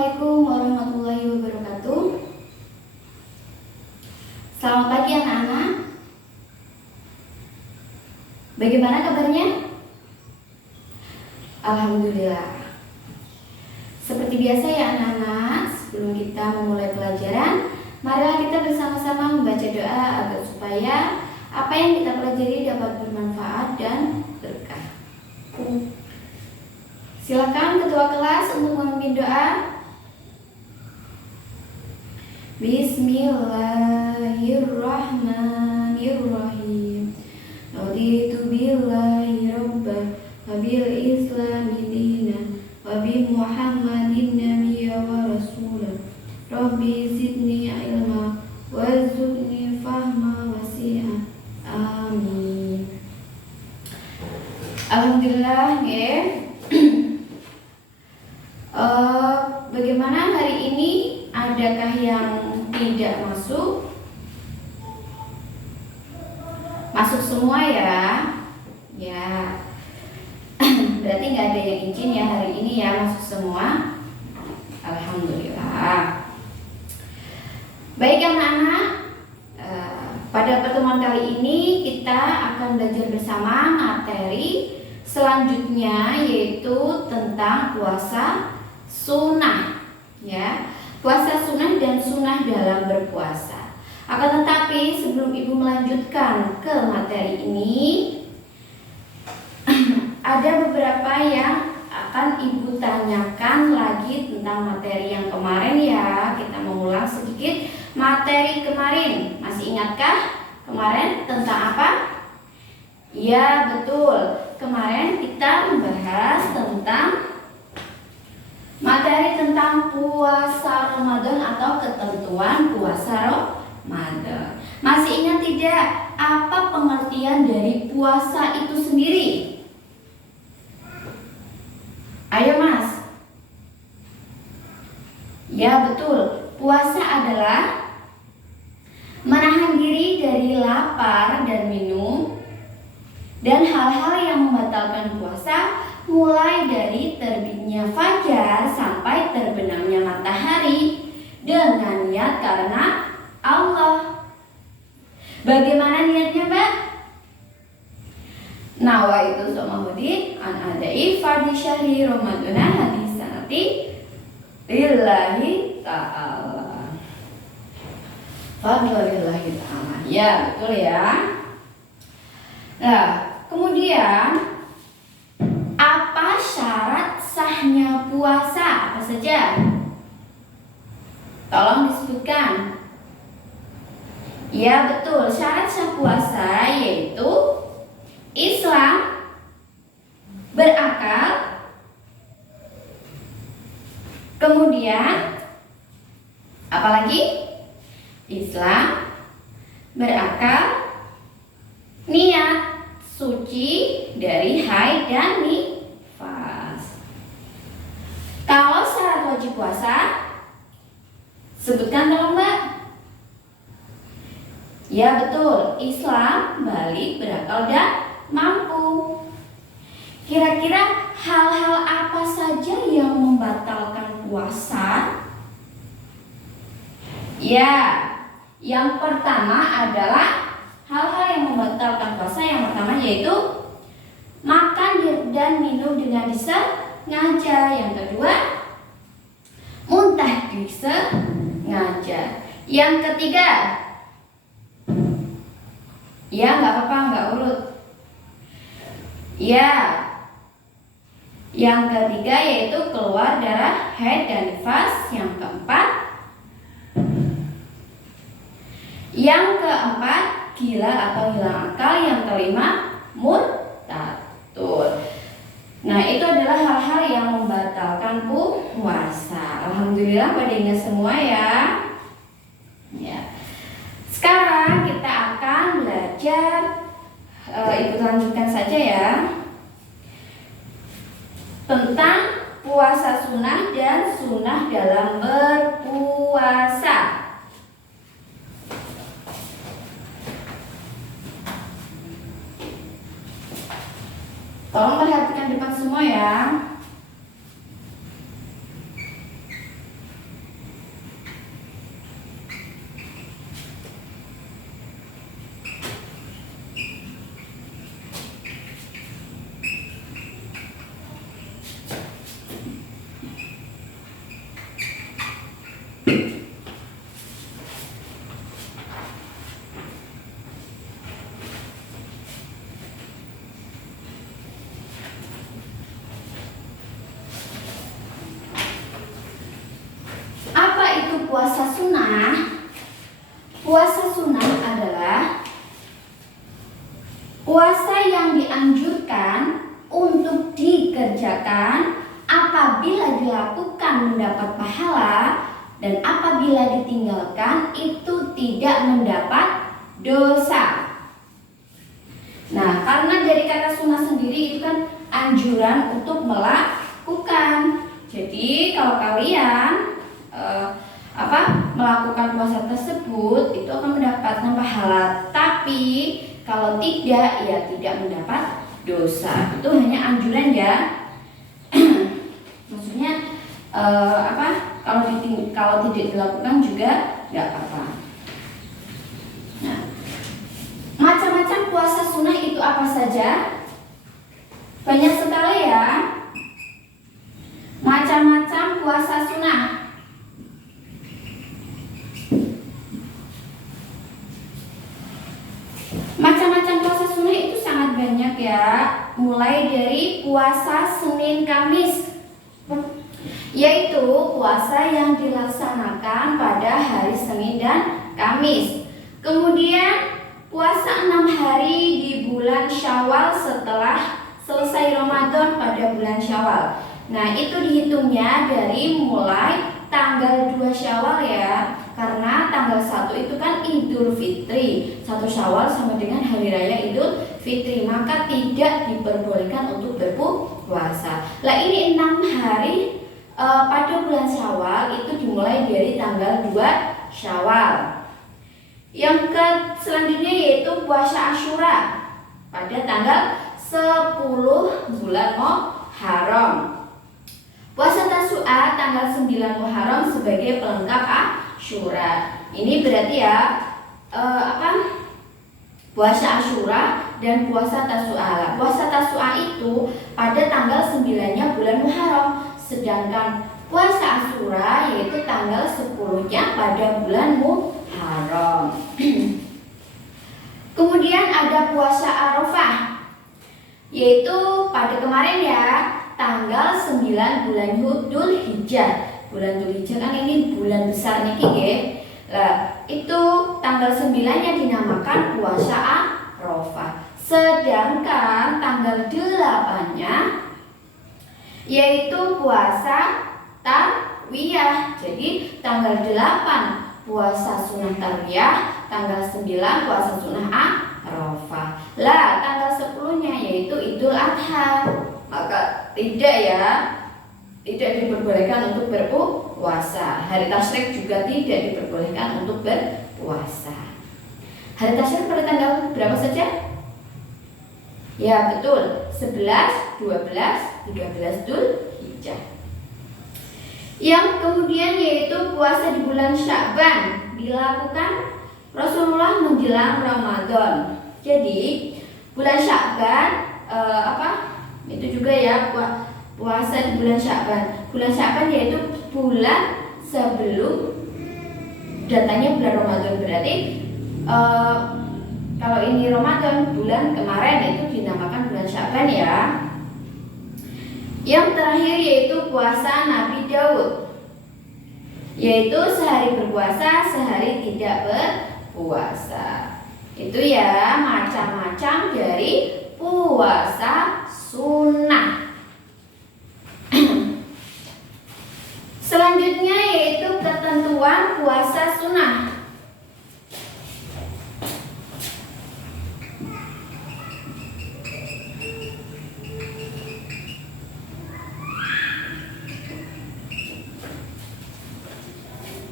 Assalamualaikum warahmatullahi wabarakatuh. Selamat pagi anak-anak. Bagaimana kabarnya? Alhamdulillah. Seperti biasa ya anak-anak, sebelum kita memulai pelajaran, marilah kita bersama-sama membaca doa agar supaya apa yang kita pelajari dapat bermanfaat dan berkah. Silakan ketua kelas untuk memimpin doa. Bismillahirrahmanirrahim. Raditu billahi rabbah wa bil islami dinan wa bi Muhammadin nabiyya wa rasulah. Rabbi zidni ilma warzuqni fahma wasi'a. Amin. Alhamdulillah ya. Bagaimana hari ini? Adakah yang tidak masuk? Masuk semua ya? Ya. Berarti nggak ada yang izin ya hari ini ya, masuk semua. Alhamdulillah. Baik anak-anak, pada pertemuan kali ini kita akan belajar bersama materi selanjutnya, yaitu tentang puasa sunnah ya, puasa sunnah dan sunnah dalam berpuasa. Akan tetapi sebelum ibu melanjutkan ke materi ini, ada beberapa yang akan ibu tanyakan lagi tentang materi yang kemarin ya. Kita mengulang sedikit materi kemarin. Masih ingatkah kemarin tentang apa? Ya betul, kemarin kita membahas tentang materi tentang puasa Ramadan atau ketentuan puasa Ramadan. Masih ingat tidak apa pengertian dari puasa itu sendiri? Ayo Mas. Ya betul, puasa adalah menahan diri dari lapar dan minum dan hal-hal yang membatalkan puasa, mulai dari terbitnya fajar sampai terbenamnya matahari dengan niat karena Allah. Bagaimana niatnya Mbak? Nawaitu somahudin an adai fardhi syahri ramadana hadisanati lillahi ta'ala. Fadlillahi ta'ala. Ya betul ya. Nah kemudian apa syarat sahnya puasa? Apa saja? Tolong disebutkan. Ya betul, syarat sah puasa yaitu Islam, berakal, kemudian apalagi? Islam, berakal, niat, suci dari haid dan nifas. Kalau syarat wajib puasa, sebutkan tolong Mbak. Ya betul, Islam, balik, berakal dan mampu. Kira-kira hal-hal apa saja yang membatalkan puasa? Ya, yang pertama adalah hal-hal yang membatalkan puasa. Yang pertama yaitu makan dan minum dengan disengaja. Yang kedua, muntah disengaja. Yang ketiga, ya nggak apa-apa, nggak urut. Ya, yang ketiga yaitu keluar darah haid dan nifas. Yang keempat, gila atau hilang akal. Yang kelima, murtadun. Nah itu adalah hal-hal yang membatalkan puasa. Alhamdulillah pada ingat semua ya. Ya. Sekarang kita akan belajar, ibu lanjutkan saja ya, tentang puasa sunnah dan sunnah dalam berpuasa. Tolong perhatikan depan semua ya. Puasa sunnah adalah puasa yang dianjurkan untuk dikerjakan apabila dilakukan mendapat pahala, dan apabila ditinggalkan itu tidak mendapat dosa. Nah, karena dari kata sunnah sendiri itu kan anjuran untuk melakukan. Jadi kalau kalian melakukan puasa tersebut itu akan mendapatkan pahala, tapi kalau tidak ya tidak mendapat dosa. Itu hanya anjuran ya. Maksudnya kalau tidak dilakukan juga nggak apa-apa. Nah, macam-macam puasa sunnah itu apa saja? Banyak sekali ya. Macam-macam puasa sunnah. Macam-macam puasa sunnah itu sangat banyak ya. Mulai dari puasa Senin Kamis, yaitu puasa yang dilaksanakan pada hari Senin dan Kamis. Kemudian puasa 6 hari di bulan Syawal setelah selesai Ramadan pada bulan Syawal. Nah, itu dihitungnya dari mulai tanggal 2 Syawal ya. Karena tanggal 1 itu kan Idul Fitri. 1 Syawal sama dengan hari raya Idul Fitri, maka tidak diperbolehkan untuk berpuasa. Lah ini 6 hari pada bulan Syawal itu dimulai dari tanggal 2 Syawal. Yang selanjutnya yaitu puasa Asyura pada tanggal 10 bulan Muharram. Puasa Tasu'a tanggal 9 Muharram sebagai pelengkap Asyura. Ini berarti ya puasa Asyura dan puasa Tasu'a. Puasa Tasu'a itu pada tanggal 9-nya bulan Muharram. Sedangkan puasa Asyura yaitu tanggal 10-nya pada bulan Muharram. Kemudian ada puasa Arafah, yaitu pada kemarin ya, tanggal 9 bulan Dzulhijjah. Bulan Dzulhijjah kan ini bulan besar nih nggih. Lah, itu tanggal 9-nya dinamakan puasa Arafah. Sedangkan tanggal 8-nya yaitu puasa Tarwiyah. Jadi tanggal 8 puasa sunnah Tarwiyah, tanggal 9 puasa sunnah Arafah. Lah, tanggal 10-nya yaitu Idul Adha. Maka tidak diperbolehkan untuk berpuasa. Hari Tasyrik juga tidak diperbolehkan untuk berpuasa. Hari Tasyrik pada tanggal berapa saja? Ya betul, 11, 12, 13 Dzulhijjah. Yang kemudian yaitu puasa di bulan Sya'ban, dilakukan Rasulullah menjelang Ramadan. Jadi bulan Sya'ban itu juga ya puasa di bulan Sya'ban. Bulan Sya'ban yaitu bulan sebelum datangnya bulan Ramadan. Berarti kalau ini Ramadan, bulan kemarin itu dinamakan bulan Sya'ban ya. Yang terakhir yaitu puasa Nabi Daud, yaitu sehari berpuasa, sehari tidak berpuasa. Itu ya macam-macam dari puasa sunnah. Selanjutnya yaitu ketentuan puasa sunnah.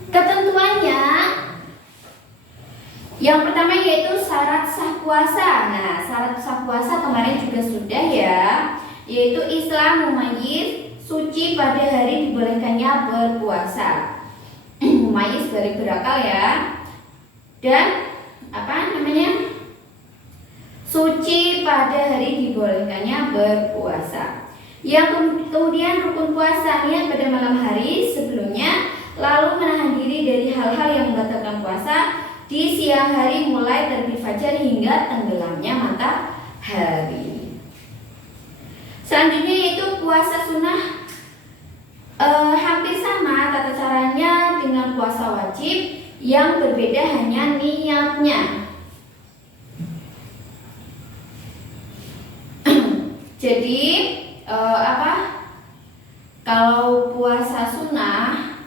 Ketentuannya yang pertama yaitu syarat sah puasa. Nah, syarat sah puasa kemarin juga sudah ya, yaitu Islam mumayyiz, suci pada hari dibolehkannya berpuasa. Mumayyiz balik berakal ya. Dan suci pada hari dibolehkannya berpuasa. Yang kemudian rukun puasa, niat pada malam hari sebelumnya, lalu menahan diri dari hal-hal yang membatalkan puasa di siang hari mulai terbit fajar hingga tenggelamnya matahari. Selanjutnya yaitu puasa sunnah, hampir sama tata caranya dengan puasa wajib, Yang berbeda hanya niatnya. Jadi kalau puasa sunnah,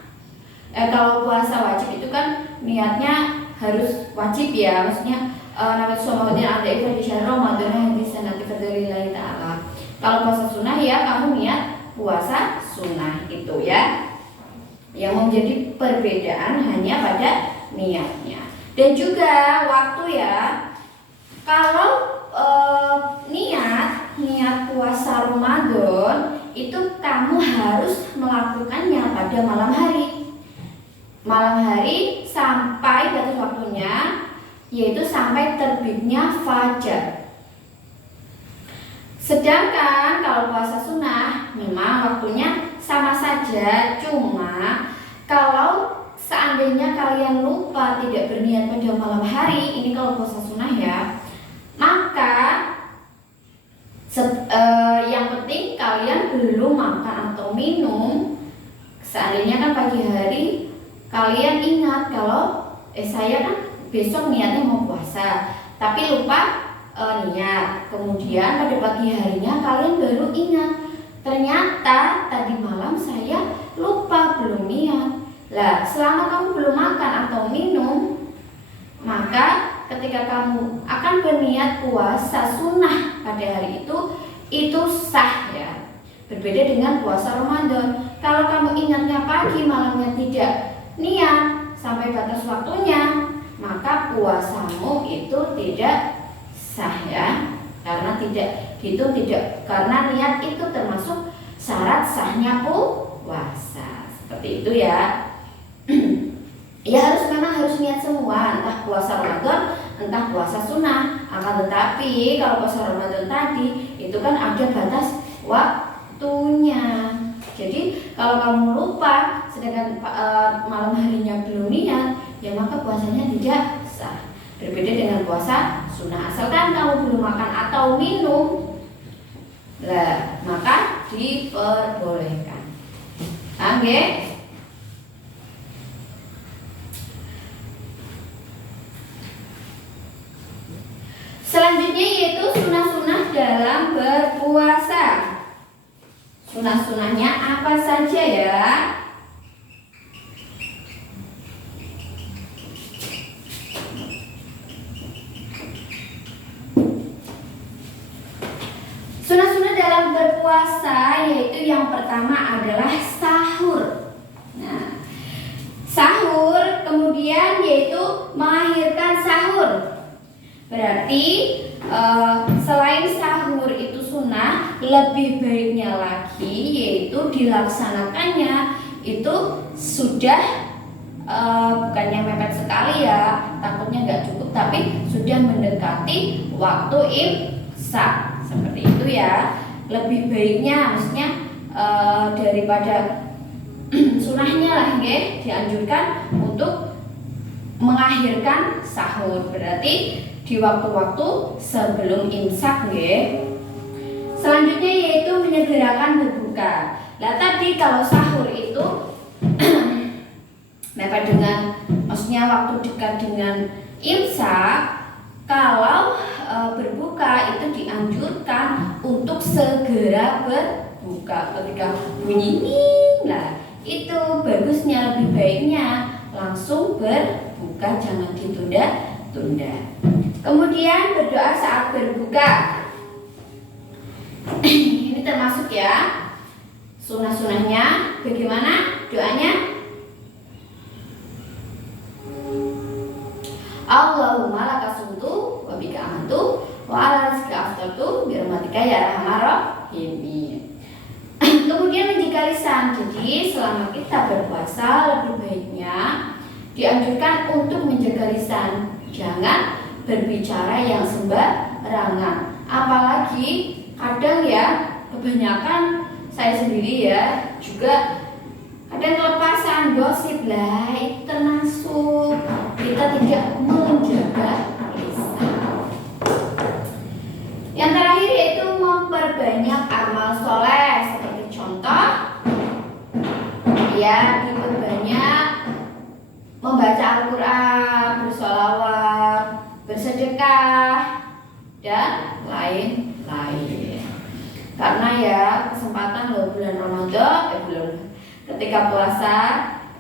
kalau puasa wajib itu kan niatnya harus wajib ya, maksudnya nabi Muhammadin ada ibadah di Ramadan hadis nanti fadzlillahi taala. Kalau puasa sunnah ya kamu niat puasa sunnah itu ya. Yang menjadi perbedaan hanya pada niatnya. Dan juga waktu ya. Kalau niat puasa Ramadan itu kamu harus melakukannya pada malam hari. Malam hari sampai batas waktunya, yaitu sampai terbitnya fajar. Sedangkan kalau puasa sunnah memang waktunya sama saja, cuma kalau seandainya kalian lupa tidak berniat pada malam hari, ini kalau puasa sunnah ya, maka yang penting kalian belum makan atau minum. Seandainya kan pagi hari kalian ingat kalau saya kan besok niatnya mau puasa, tapi lupa niat. Kemudian pada pagi harinya kalian baru ingat, ternyata tadi malam saya lupa belum niat. Lah, selama kamu belum makan atau minum, maka ketika kamu akan berniat puasa sunnah pada hari itu sah ya. Berbeda dengan puasa Ramadan. Kalau kamu ingatnya pagi, malamnya tidak niat sampai batas waktunya, maka puasamu itu tidak sah ya. Karena karena niat itu termasuk syarat sahnya puasa. Seperti itu ya. Ya memang harus niat semua, entah puasa Ramadan, entah puasa sunnah. Akan tetapi kalau puasa Ramadan tadi itu kan ada batas waktunya. Jadi kalau kamu lupa sedangkan malam harinya belum niat, ya maka puasanya tidak sah. Berbeda dengan puasa sunnah, asalkan kamu belum makan atau minum, lah maka diperbolehkan. Oke. Selanjutnya yaitu sunnah-sunnah dalam berpuasa. Sunnah-sunnahnya apa saja ya? Sunnah-sunnah dalam berpuasa yaitu yang pertama adalah sahur. Nah, sahur kemudian yaitu mengakhirkan sahur. Berarti selain sahur itu sunnah, lebih baiknya lagi yaitu dilaksanakannya itu sudah bukannya mepet sekali ya, takutnya nggak cukup, tapi sudah mendekati waktu imsak. Seperti itu ya. Lebih baiknya maksudnya daripada sunnahnya lah nggih, dianjurkan untuk mengakhirkan sahur. Berarti di waktu-waktu sebelum imsak nggih. Selanjutnya yaitu menyegerakan berbuka. Nah tadi kalau sahur itu mepet dengan, maksudnya waktu dekat dengan imsak. Kalau berbuka itu dianjurkan untuk segera berbuka ketika bunyi ning. Nah itu bagusnya, lebih baiknya langsung berbuka, jangan ditunda-tunda. Kemudian berdoa saat berbuka. Ini termasuk ya sunnah-sunnahnya. Bagaimana doanya? Allahumma lakasumtu wa bika amantu wa ala rizqika aftartu bi rahmatika ya arhamar rahimin. Kemudian menjaga lisan. Jadi selama kita berpuasa lebih baiknya dianjurkan untuk menjaga lisan. Jangan berbicara yang sembarangan. Apalagi kadang ya, kebanyakan saya sendiri ya juga kadang kelepasan gosip lah, itu termasuk kita tidak menjaga lisan. Yang terakhir yaitu memperbanyak amal soleh. Seperti contoh ya, diperbanyak membaca Al-Quran, bersolawat, bersedekah, dan lain-lain. Karena ya kesempatan loh bulan Ramadan, ketika puasa,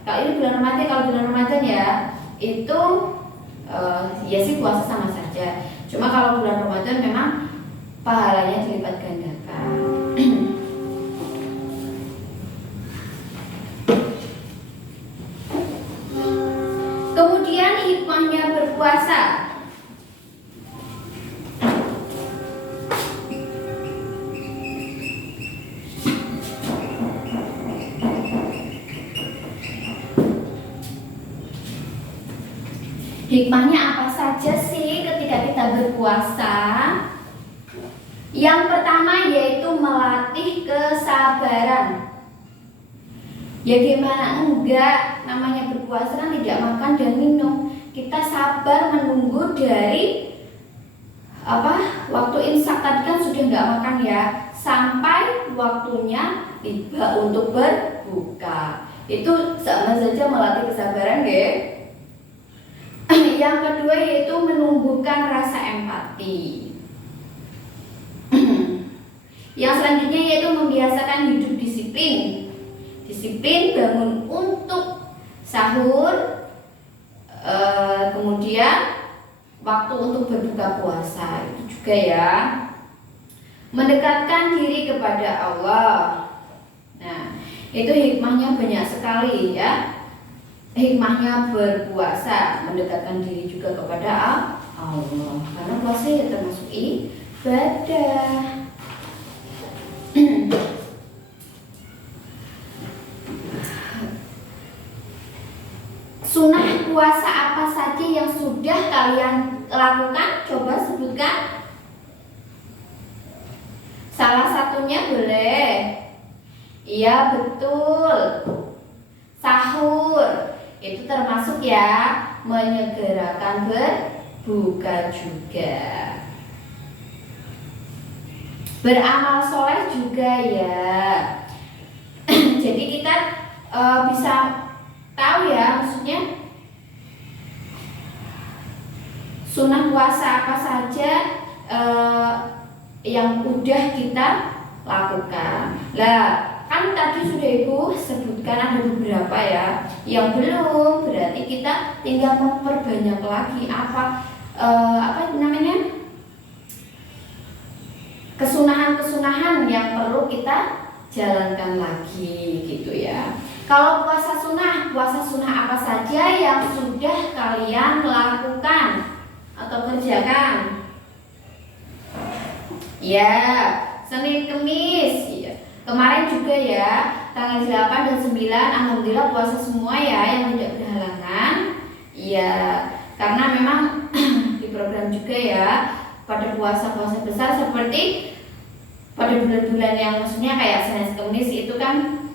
kalau ini bulan Ramadan, kalau bulan Ramadan ya itu ya sih puasa sama saja. Cuma kalau bulan Ramadan memang pahalanya dilipat gandakan. Kemudian hikmahnya berpuasa. Hikmahnya apa saja sih ketika kita berpuasa? Yang pertama yaitu melatih kesabaran. Ya gimana enggak, namanya berpuasa kan tidak makan dan minum. Kita sabar menunggu dari waktu imsak tadi kan sudah enggak makan ya, sampai waktunya tiba untuk berbuka. Itu sama saja melatih kesabaran ya. Yang kedua yaitu menumbuhkan rasa empati. Yang selanjutnya yaitu membiasakan hidup disiplin. Disiplin bangun untuk sahur, kemudian waktu untuk berbuka puasa, itu juga ya. Mendekatkan diri kepada Allah. Nah, itu hikmahnya banyak sekali ya. Hikmahnya berpuasa, mendekatkan diri juga kepada Allah. Karena puasa ya termasuk ibadah. Sunnah puasa apa saja yang sudah kalian lakukan? Coba sebutkan. Salah satunya boleh. Iya betul. Sahur itu termasuk ya, menyegerakan berbuka juga. Beramal soleh juga ya. Jadi kita bisa tahu ya, maksudnya sunnah puasa apa saja yang udah kita lakukan. Lah, kan tadi sudah Ibu sebutkan ada beberapa ya. Yang belum, berarti kita tinggal memperbanyak lagi apa namanya? Kesunahan-kesunahan yang perlu kita jalankan lagi gitu ya. Kalau puasa sunnah apa saja yang sudah kalian lakukan atau kerjakan? Ya, Senin Kemis ya. Kemarin juga ya, tanggal 8 dan 9 alhamdulillah puasa semua ya yang tidak berhalangan. Ya, karena memang diprogram juga ya pada puasa-puasa besar seperti pada bulan-bulan yang maksudnya kayak Senin Kemis itu kan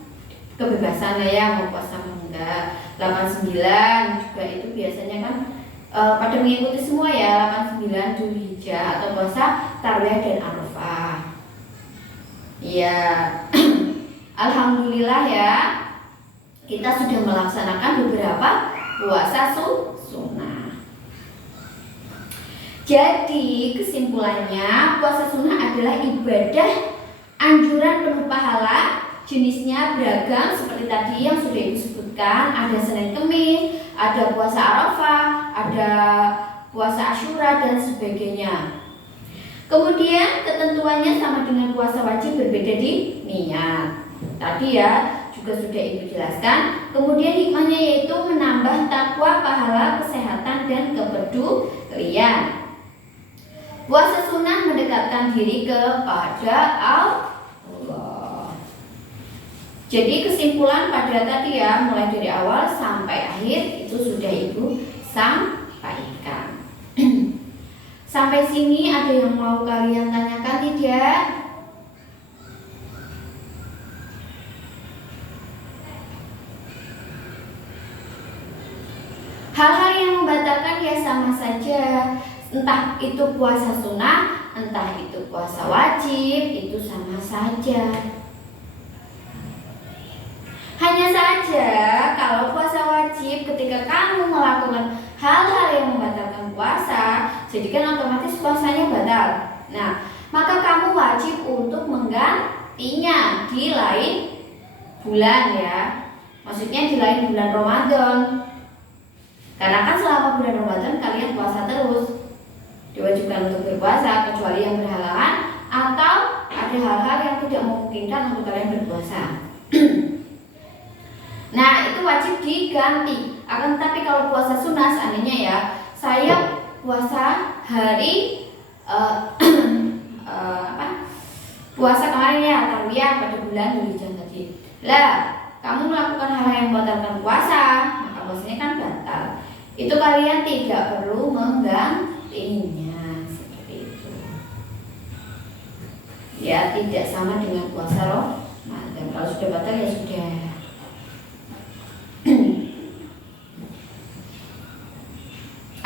kebebasan ya, mau puasa mau enggak. 89 juga itu biasanya kan pada mengikuti semua ya, 89 Dzulhijjah atau puasa Tarwiyah dan Arafah. Ya, alhamdulillah ya, kita sudah melaksanakan beberapa puasa sunnah. Jadi kesimpulannya, puasa sunnah adalah ibadah anjuran penuh pahala. Jenisnya beragam seperti tadi yang sudah Ibu sebutkan. Ada Senin Kemis, ada puasa Arafah, ada puasa Asyura dan sebagainya. Kemudian ketentuannya sama dengan puasa wajib, berbeda di niat. Tadi ya juga sudah Ibu jelaskan. Kemudian hikmahnya yaitu menambah takwa, pahala, kesehatan dan kepedulian. Puasa sunnah mendekatkan diri kepada Allah. Jadi kesimpulan pada tadi ya, mulai dari awal sampai akhir itu sudah Ibu sampaikan. Sampai sini ada yang mau kalian tanyakan tidak? Hal-hal yang membatalkan ya sama saja. Entah itu puasa sunnah, entah itu puasa wajib, itu sama saja. Hanya saja kalau puasa wajib ketika kamu melakukan hal-hal yang membatalkan puasa, jadi kan otomatis puasanya batal. Nah, maka kamu wajib untuk menggantinya di lain bulan ya. Maksudnya di lain bulan Ramadan. Karena kan selama bulan Ramadan kalian puasa terus. Diwajibkan untuk berpuasa kecuali yang berhalangan atau ada hal-hal yang tidak memungkinkan untuk kalian berpuasa. Nah, itu wajib diganti. Akan tetapi kalau puasa sunnah, seandainya ya, saya puasa hari puasa kemarin ya, tarwiyah pada bulan Dzulhijjah tadi. Lah, kamu melakukan hal yang membatalkan puasa, maka puasanya kan batal. Itu kalian tidak perlu menggantinya seperti itu. Ya, tidak sama dengan puasa Ramadan. Kalau sudah batal ya sudah.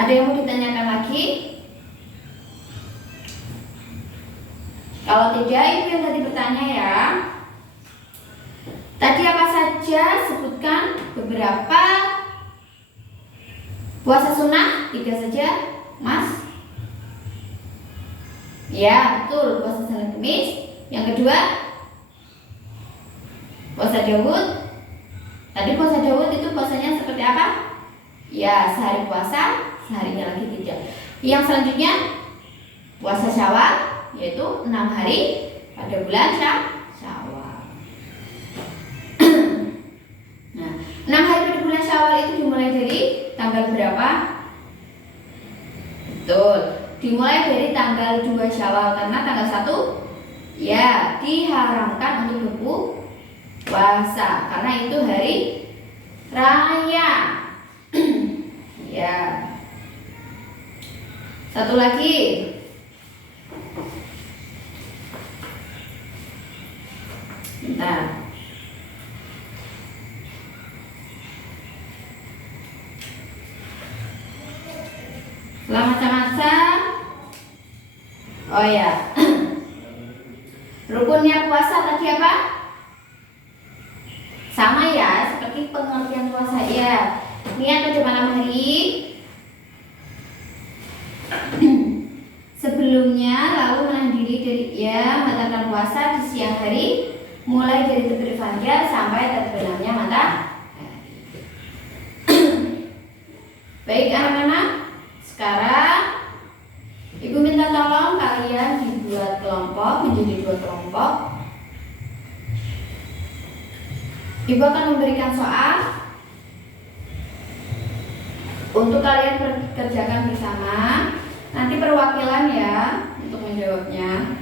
Ada yang mau ditanyakan lagi? Kalau tidak, itu yang tadi bertanya ya. Tadi apa saja? Sebutkan beberapa puasa sunnah. 3 saja, Mas. Ya, betul, puasa Senin Kemis. Yang kedua, puasa Daud. Tadi puasa Daud itu puasanya seperti apa? Ya, sehari puasa, seharinya lagi tidak. Yang selanjutnya, puasa Syawal, yaitu 6 hari pada bulan Syawal. Nah, 6 hari pada bulan Syawal itu dimulai dari tanggal berapa? Betul, dimulai dari tanggal 2 Syawal karena tanggal 1 ya diharamkan untuk berpuasa karena itu hari raya. Ya. Satu lagi. Bentar. Setelah masa-masa. Oh ya. Rukunnya puasa tadi apa? Sama ya, seperti pengertian puasa ya. Niat pada malam hari. Sebelumnya lalu menahan diri dari membatalkan puasa di siang hari mulai dari terbit fajar sampai terbenamnya matahari. Baik anak-anak, sekarang Ibu minta tolong kalian dibuat kelompok menjadi 2 kelompok. Ibu akan memberikan soal untuk kalian kerjakan bersama. Nanti perwakilan ya untuk menjawabnya.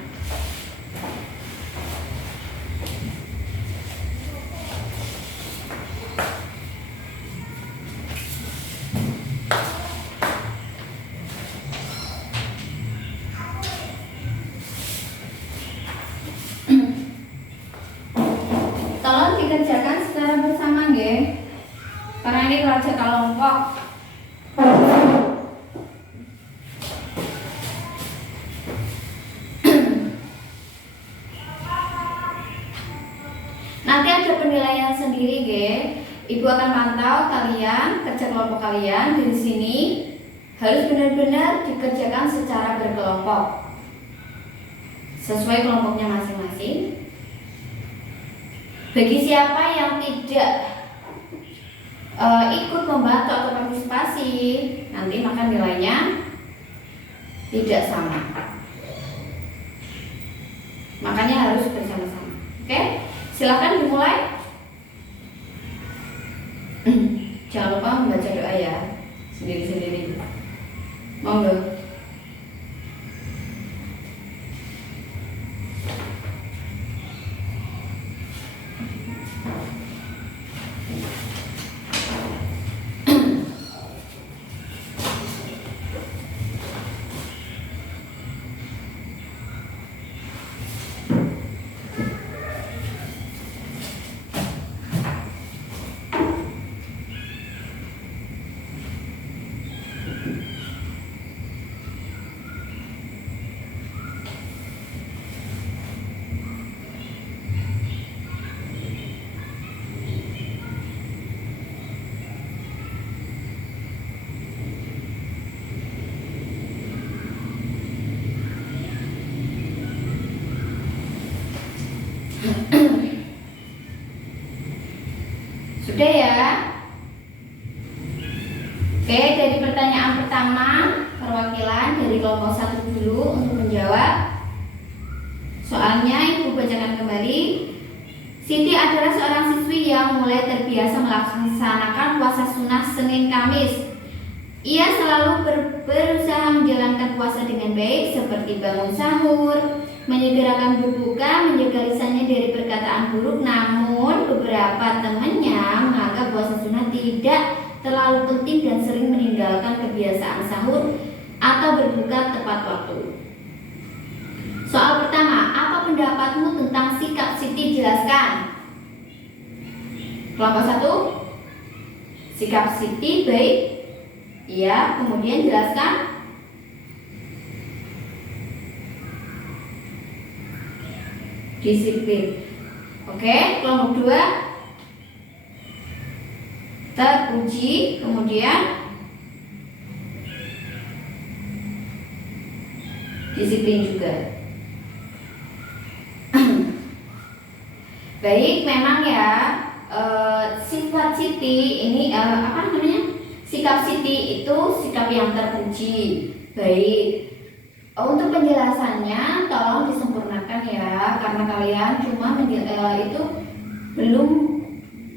Tolong dikerjakan secara bersama nggih. Karena ini kerja kelompok. Nanti ada penilaian sendiri, Ge. Ibu akan pantau kalian, kerja kelompok kalian dari sini harus benar-benar dikerjakan secara berkelompok sesuai kelompoknya masing-masing. Bagi siapa yang tidak ikut membantu atau partisipasi, nanti maka nilainya tidak sama. Makanya harus bersama-sama. Oke? Silakan dimulai. Jangan lupa membaca doa ya, sendiri-sendiri. Monggo. Sudah ya? Oke, dari pertanyaan pertama, perwakilan dari kelompok 1 dulu untuk menjawab. Soalnya Ibu bacakan kembali. Siti adalah seorang siswi yang mulai terbiasa melaksanakan puasa sunnah Senin Kamis. Ia selalu berusaha menjalankan puasa dengan baik, seperti bangun sahur, menyegerakan berbuka, menjaga lisannya dari perkataan buruk. Namun beberapa temannya menganggap puasa sunnah tidak terlalu penting dan sering meninggalkan kebiasaan sahur atau berbuka tepat waktu. Soal pertama, apa pendapatmu tentang sikap Siti? Jelaskan. Kelompok 1, sikap Siti baik. Iya, kemudian jelaskan. Disiplin. Oke, kelompok 2, terpuji, kemudian disiplin juga. Baik, memang ya, sifat Siti ini sikap Siti itu sikap yang terpuji. Baik, untuk penjelasannya tolong disempurnakan ya, karena kalian cuma itu belum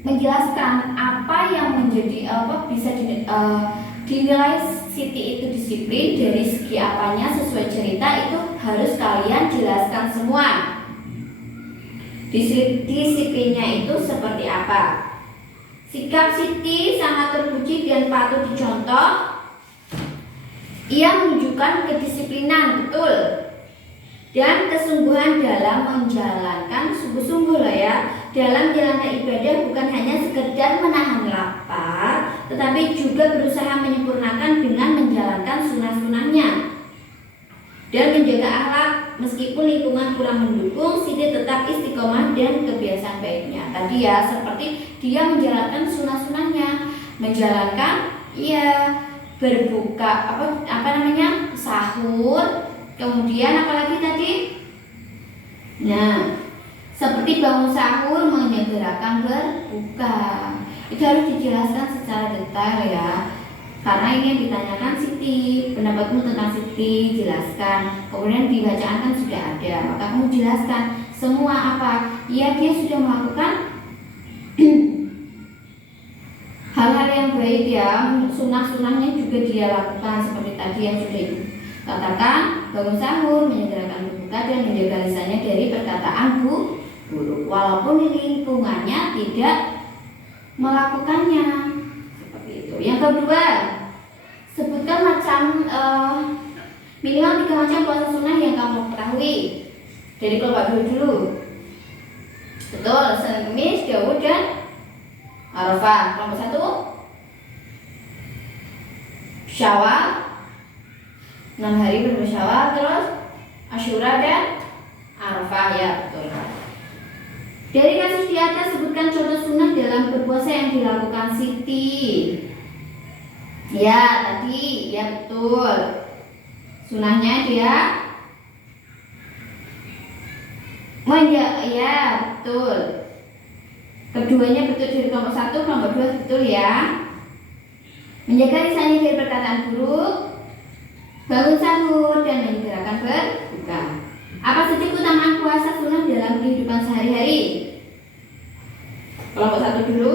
menjelaskan apa yang menjadi bisa dinilai Siti itu disiplin dari segi apanya sesuai cerita, itu harus kalian jelaskan semua. Disiplinnya itu seperti apa? Sikap Siti sangat terpuji dan patut dicontoh. Ia menunjukkan kedisiplinan, betul, dan kesungguhan dalam menjalankan, sungguh-sungguh loh ya, dalam menjalankan ibadah, bukan hanya sekedar menahan lapar, tetapi juga berusaha menyempurnakan dengan menjalankan sunnah-sunnahnya dan menjaga akhlak. Meskipun lingkungan kurang mendukung, Siti tetap istiqomah dan kebiasaan baiknya. Tadi ya, seperti dia menjalankan sunnah-sunnahnya, menjalankan berbuka sahur, kemudian apalagi tadi? Nah, seperti bangun sahur, menyegerakan berbuka. Itu harus dijelaskan secara detail ya, karena ini yang ditanyakan Siti. Pendapatmu tentang Siti, jelaskan. Kemudian di bacaan kan sudah ada, maka kamu jelaskan semua apa. Ya, dia sudah melakukan hal-hal yang baik ya, sunnah-sunnahnya juga dia lakukan, seperti tadi yang sudah Ibu katakan, bangun sahur, menyegerakan berbuka, dan menjaga lisannya dari perkataan buruk, walaupun lingkungannya tidak melakukannya. Seperti itu. Yang kedua, sebutkan minimal 3 macam puasa sunnah yang kamu ketahui. Dari kelompok 2 dulu. Betul, Senin, Kamis, Daud, dan Arafah. Kelompok 1, Syawal, 6 hari berbulan Syawal, terus Asyura dan Arafah, ya betul. Dari kasus di atas, sebutkan contoh sunnah dalam berpuasa yang dilakukan Siti. Ya, tadi, ya betul. Sunnahnya dia ya betul. Keduanya betul dari kelompok 1, kelompok 2 betul ya. Menjaga lisannya dari perkataan buruk, bangun sahur, dan menyegerakan berbuka. Apa saja keutamaan puasa sunnah dalam kehidupan sehari-hari? Kelompok 1 dulu.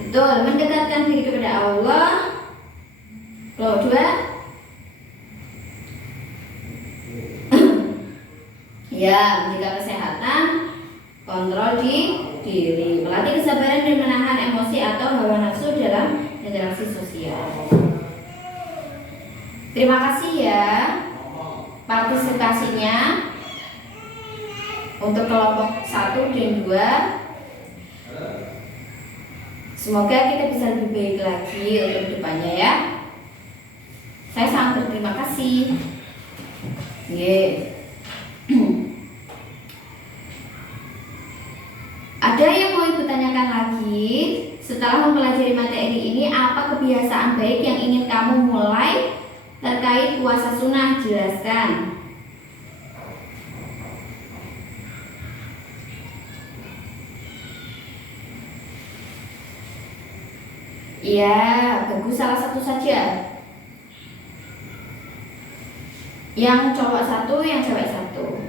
Betul, mendekatkan diri kepada Allah. Kelompok 2, ya, menjaga kesehatan, kontrol diri, melatih kesabaran dan menahan emosi atau hawa nafsu dalam interaksi sosial. Terima kasih ya partisipasinya untuk kelompok 1 dan 2. Semoga kita bisa lebih baik lagi untuk depannya ya. Saya sangat berterima kasih. Ada yang mau Ibu tanyakan lagi? Setelah mempelajari materi ini, apa kebiasaan baik yang ingin kamu mulai terkait puasa sunnah? Jelaskan. Iya, bagus, salah satu saja. Yang cowok satu, yang cewek satu.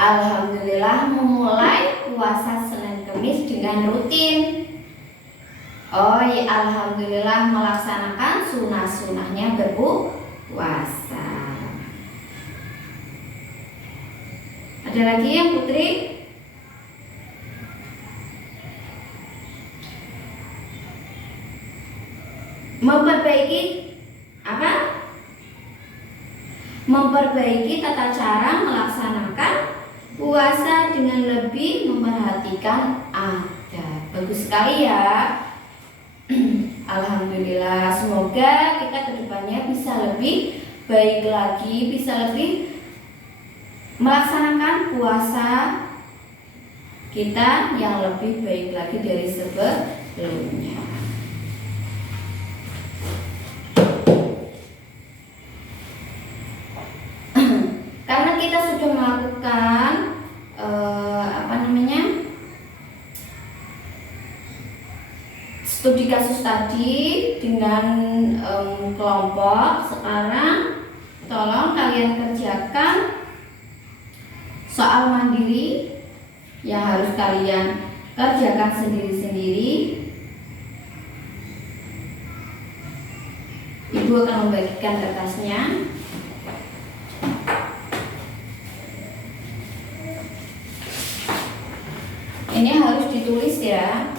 Alhamdulillah memulai puasa Senin Kemis dengan rutin. Oh ya, alhamdulillah melaksanakan sunah-sunahnya berpuasa. Ada lagi yang Putri? Memperbaiki apa? Memperbaiki tata cara melaksanakan puasa dengan lebih memperhatikan adab. Bagus sekali ya. Alhamdulillah, semoga kita kedepannya bisa lebih baik lagi, bisa lebih melaksanakan puasa kita yang lebih baik lagi dari sebelumnya. Karena kita sudah melakukan studi kasus tadi dengan kelompok, sekarang tolong kalian kerjakan soal mandiri yang harus kalian kerjakan sendiri-sendiri. Ibu akan membagikan kertasnya. Ini harus ditulis ya.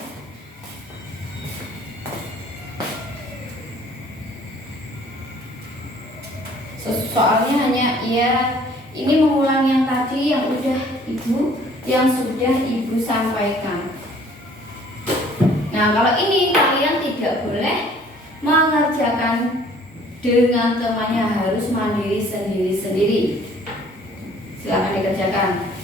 Soalnya hanya ya ini mengulang yang tadi yang sudah ibu sampaikan. Nah, kalau ini kalian tidak boleh mengerjakan dengan temannya, harus mandiri sendiri-sendiri. Silakan dikerjakan.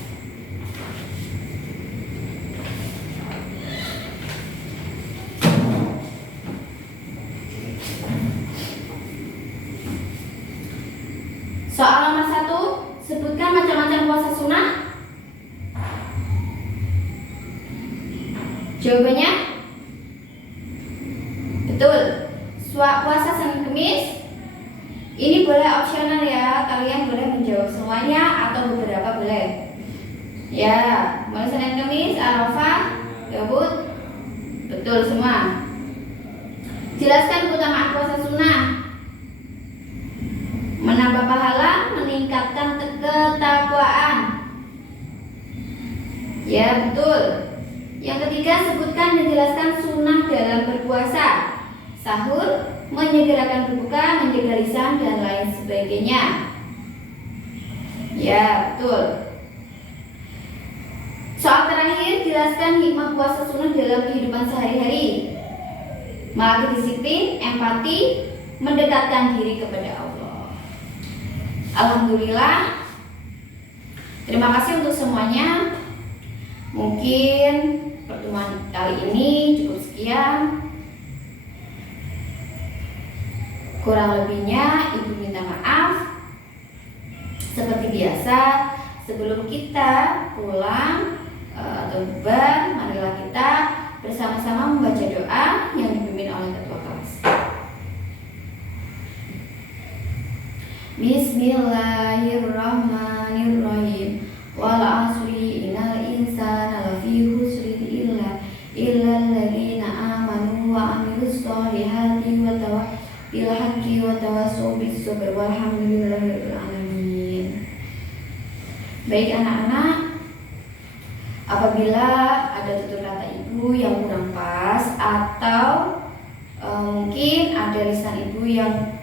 Soal nomor 1, sebutkan macam-macam puasa sunnah. Jawabannya betul. Puasa Senin Kemis ini boleh opsional ya. Kalian boleh menjawab semuanya atau beberapa boleh. Ya, mulai Senin Kemis, Arafah, Gabut, betul semua. Jelaskan keutamaan puasa sunnah. Menambah pahala, meningkatkan ketakwaan. Ya, betul. Yang ketiga, sebutkan dan jelaskan sunnah dalam berpuasa. Sahur, menyegerakan berbuka, menjaga lisan, dan lain sebagainya. Ya, betul. Soal terakhir, jelaskan hikmah puasa sunnah dalam kehidupan sehari-hari. Melatih disiplin, empati, mendekatkan diri kepada Allah. Alhamdulillah. Terima kasih untuk semuanya. Mungkin pertemuan kali ini cukup sekian. Kurang lebihnya ibu minta maaf. Seperti biasa, sebelum kita pulang atau bubar, marilah kita bersama-sama membaca doa yang dipimpin oleh ketua kelas. Bismillahirrahmanirrahim. Wal 'asri innal insana lafi khusrin illa alladziina aamanu wa 'amilus shalihati wa tawassaw bil haqqi wa tawassaw bis sabr walhamdulillahirabbil alamin. Baik anak-anak, apabila ada tutur kata ibu yang kurang pas atau mungkin ada lisan ibu yang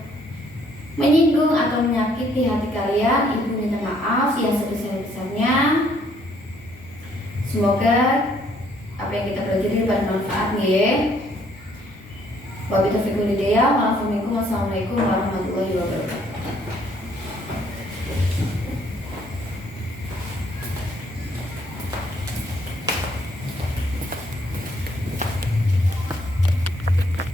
menyinggung atau menyakiti hati kalian, ibu minta maaf yang sebesar-besarnya. Semoga apa yang kita pelajari bermanfaat ya. Wabillahi taufiq wal hidayah. Wassalamualaikum warahmatullahi wabarakatuh.